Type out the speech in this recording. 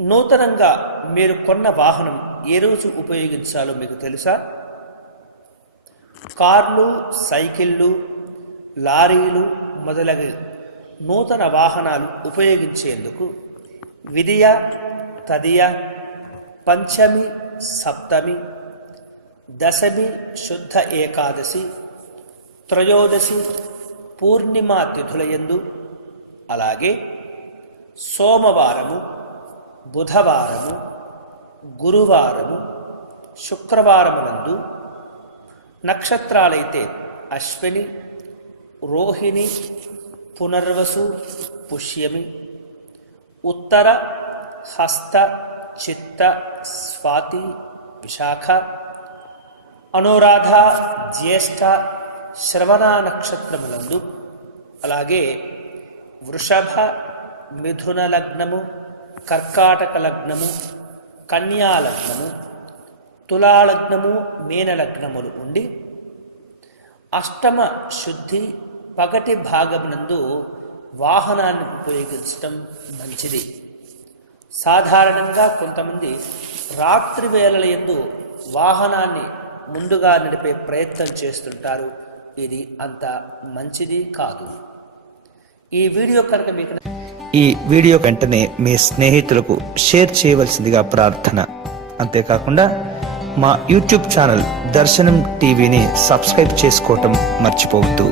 నూతనంగా మీరు కొన్న వాహనం ఏ రోజు ఉపయోగించాలో మీకు తెలుసా? కార్లు సైకిళ్ళు లారీలు మొదలగు నూతన వాహనాలు ఉపయోగించేందుకు విధియ తదియ పంచమి సప్తమి దశమి శుద్ధ ఏకాదశి త్రయోదశి పూర్ణిమా తిథులయందు అలాగే సోమవారము బుధవారము గురువారము శుక్రవారమునందు నక్షత్రాలైతే అశ్విని రోహిణి పునర్వసు పుష్యమి ఉత్తర హస్త చిత్త స్వాతి విశాఖ అనురాధ జ్యేష్ఠ శ్రవణ నక్షత్రములందు అలాగే వృషభ మిథున లగ్నము కర్కాటక లగ్నము కన్యాలగ్నము తులాలగ్నము మేనలగ్నములు లగ్నములు ఉండి అష్టమ శుద్ధి పగటి భాగమునందు వాహనాన్ని ఉపయోగించటం మంచిది. సాధారణంగా కొంతమంది రాత్రి వేళల ఎందు వాహనాన్ని ముందుగా నడిపే ప్రయత్నం చేస్తుంటారు. ఇది అంత మంచిది కాదు. ఈ వీడియో కనుక మీకు ఈ వీడియో వెంటనే మీ స్నేహితులకు షేర్ చేయవలసిందిగా ప్రార్థన. అంతేకాకుండా మా యూట్యూబ్ ఛానల్ దర్శనం టీవీని సబ్స్క్రైబ్ చేసుకోవటం మర్చిపోవద్దు.